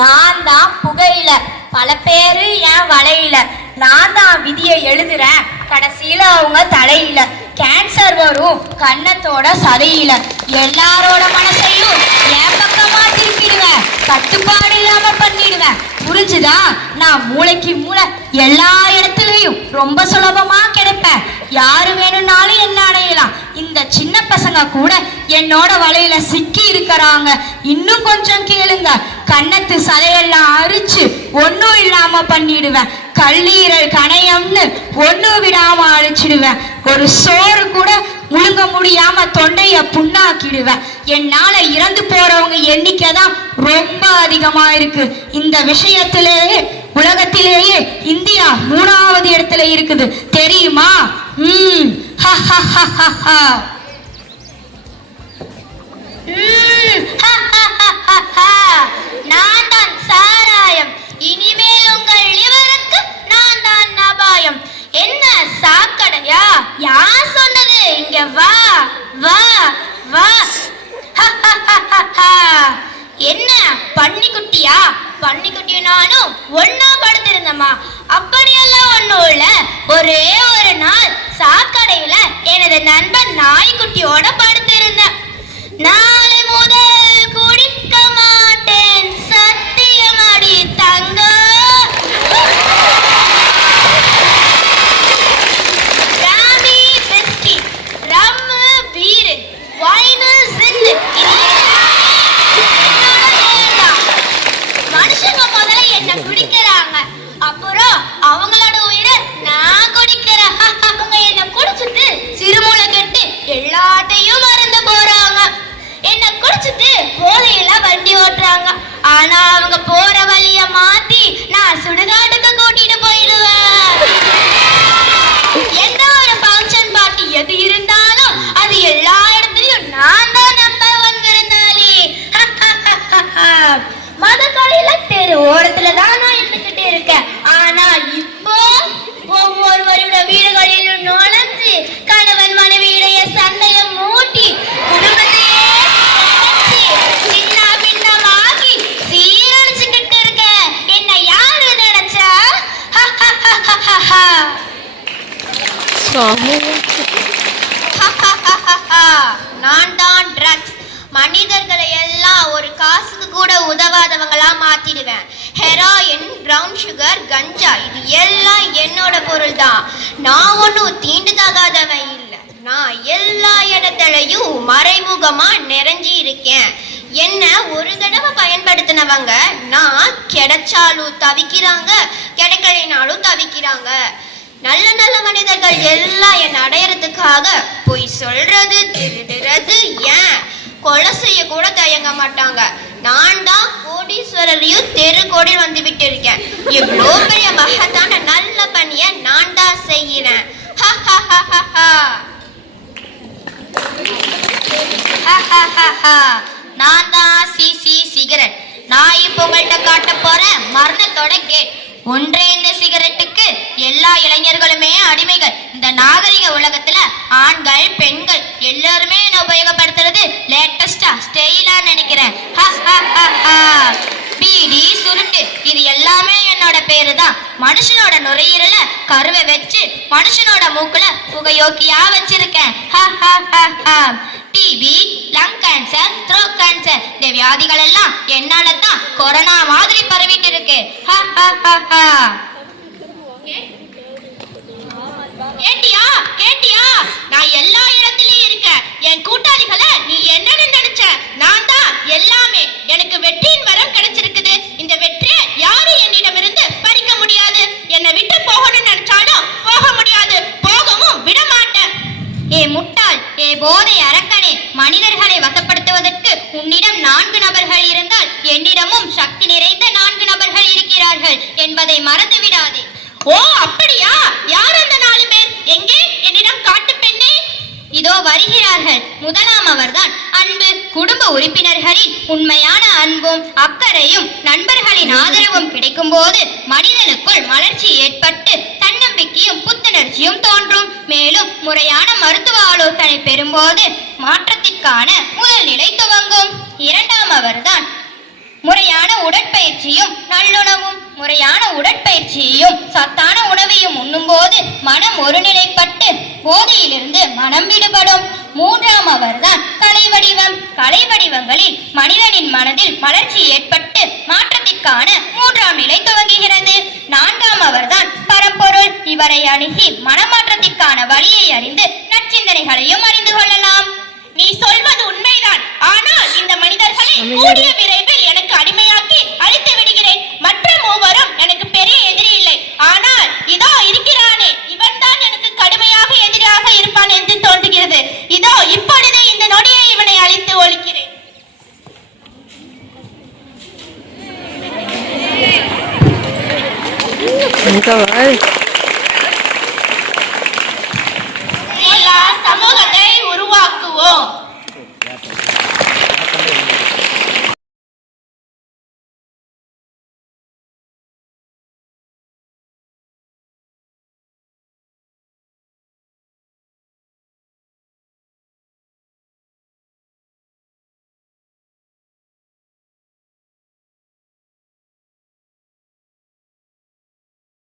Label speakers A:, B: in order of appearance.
A: நான் தான் புகையில. பல பேரு என் வலையில. நான் தான் விதியை எழுதுறேன். கடைசியில அவங்க தலையில. கேன்சர் வரும். கன்னத்தோட சதையில. எல்லாரோட மனசையும் என் பக்கமா திருப்பிடுவேன் கட்டுப்பாடு இல்லாம பண்ணிடுவேன் புரிஞ்சுதா? நான் மூளைக்கு மூளை எல்லா இடத்துலயும் ரொம்ப சுலபமா கிடைப்பேன். யாரு வேணும்னாலும் என்ன அடையலாம். இந்த சின்ன பசங்க கூட என்னோட வலையில சிக்கி இருக்கிறாங்க. இன்னும் கொஞ்சம் கேளுங்க. கன்னத்து சதையெல்லாம் அரிச்சு ஒன்றும் இல்லாம பண்ணிடுவேன். கல்லீரல் கணையம்னு ஒன்றும் விடாம அழிச்சிடுவேன். ஒரு சோறு கூட முழுங்க முடியாம தொண்டைய புண்ணாக்கிடுவேன். என்னால இறந்து போறவங்க எண்ணிக்கை தான் ரொம்ப அதிகமா இருக்கு. இந்த விஷயத்திலேயே உலகத்திலேயே இந்தியா மூணாவது இடத்துல இருக்குது. தெரியுமா? ம். ஹ ஹ ஹ ஹ ஹ ம், ஹ, ஹ, ஹ, ஹ, ஹ. நான் தான் சாராயம் இனிமேல் உங்கள் இவருக்கு நான் தான் அபாயம் என்ன சாக்கடையா யார் சொன்னது இங்க வா வா வா ஹ, ஹ, ஹ, ஹ, ஹ. என்ன பன்னிக்குட்டியா பன்னிக்குட்டியும் நானும் ஒன்னா படுத்திருந்தம்மா. அப்படியெல்லாம் ஒண்ணும் இல்ல. ஒரே ஒரு நாள் சாக்கடையில எனது நண்பன் நாய்க்குட்டியோட படுத்திருந்தேன். நான் மாத்தி நான் சுடுகாட்டுக்கு கூட்டிட்டு போயிடுவேன். எந்த ஒரு ஃபங்க்ஷன் பார்ட்டி எது இருந்தாலும் அது எல்லா இடத்துலயும் நான் தான் நம்பர் ஒன் விருந்தாளி. மத கடையில தெரு ஓரத்துல தான் நான் இருந்துகிட்டு இருக்கேன். ஆனா இப்போ ஒவ்வொருவரோட வீடுகளிலும் நுழைஞ்சு கணவன் மனைவியுடைய சண்டைய மூட்டி குடும்பத்தையே சிதைச்சு, சின்ன பின்னமாக்கி சீரழிச்சுக்கிட்டு இருக்க என்ன யாரு நினைச்சா நான் தான் ட்ரக்ஸ் மனிதர்களை எல்லாம் ஒரு காசுக்கு கூட உதவாதவங்களா மாத்திடுவேன். ஹெராயின் ப்ரௌன் சுகர் கஞ்சா இது எல்லாம் என்னோட பொருள் தான் நான் ஒன்றும் தீண்டுதகாதவன் இல்லை. நான் எல்லா இடத்துலையும் மறைமுகமா நிறைஞ்சி இருக்கேன். என்ன ஒரு தடவை பயன்படுத்தினவங்க நான் கிடைச்சாலும் தவிக்கிறாங்க கிடைக்கலைனாலும் தவிக்கிறாங்க. நல்ல நல்ல மனிதர்கள் எல்லாம் என்ன அடையறதுக்காக பொய் சொல்றது திருடுறது ஏன்? கொலை செய்ய கூட தயங்க மாட்டாங்க. நான் தான் கோடீஸ்வரரையும் தெரு கோடி வந்து விட்டு இருக்கேன் இவ்வளோ பெரிய மகத்தான நல்ல பணிய நான் தான் செய்கிறேன். ஹ, ஹ, ஹ, ஹ, ஹ, நான் தான் சிசி சிகரெட் நான் இப்போ உங்கள்கிட்ட காட்ட போறேன். மரணத்தோட கேட் ஒன்றே இந்த சிகரெட்டுக்கு எல்லா இளைஞர்களுமே அடிமைகள். இந்த நாகரிக உலகத்துல ஆண்கள் பெண்கள் எல்லாருமே என்ன உபயோகப்படுத்துறது? லேட்டஸ்டா ஸ்டெயிலா நினைக்கிறேன் ஹ, ஹ, ஹ, பீடி சுருட்டு இது எல்லாமே என்னோட பேரு தான் மனுஷனோட நுரையீரல கருவை வச்சு மனுஷனோட மூக்குல புகையோக்கியா வச்சிருக்கேன். ஹ, ஹ, ஹ, TB lung cancer throat cancer இந்த வியாதிகள் எல்லாம் என்னால தான் கொரோனா மாதிரி பரவிட்டு இருக்கு கேட்டியா? கேட்டியா? நான் எல்லா இடத்துலயும் இருக்கேன். என் கூட்டாளிகளை நீ என்னன்னு நினைச்ச? நான் தான் எல்லாமே. எனக்கு வெற்றி முதலாம் அன்பு குடும்ப உறுப்பினர்களின் உண்மையான அன்பும் அக்கறையும் நண்பர்களின் ஆதரவும் கிடைக்கும் போது மனிதனுக்குள் மலர்ச்சி ஏற்பட்டு தன்னம்பிக்கையும் புத்துணர்ச்சியும் தோன்றும். மேலும் முறையான மருத்துவ ஆலோசனை பெறும்போது மாற்றத்திற்கான முதல் நிலை துவங்கும். இரண்டாம் அவர்தான் முறையான உடற்பயிற்சியும் நல்லுணவும். முறையான உடற்பயிற்சியையும் சத்தான உணவையும் உண்ணும்போது மனம் ஒருநிலைப்பட்டு போதையிலிருந்து மனம் விடுபடும். மூன்றாம் அவர்தான் கலை வடிவம் கலை வடிவங்களில் மனிதனின் மனதில் வளர்ச்சி ஏற்பட்டு மாற்றத்திற்கான மூன்றாம் நிலை துவங்குகிறது. நான்காம் அவர்தான் பரம்பொருள். இவரை அணுகி மனமாற்றத்திற்கான வழியை அறிந்து நற்சிந்தனைகளையும் அறிந்து கொள்ளலாம்.
B: நீ சொல்வது உண்மைதான். ஆனால் இந்த மனிதர்களை கூடிய விரைவில் எனக்கு அடிமையாக்கி Đầm.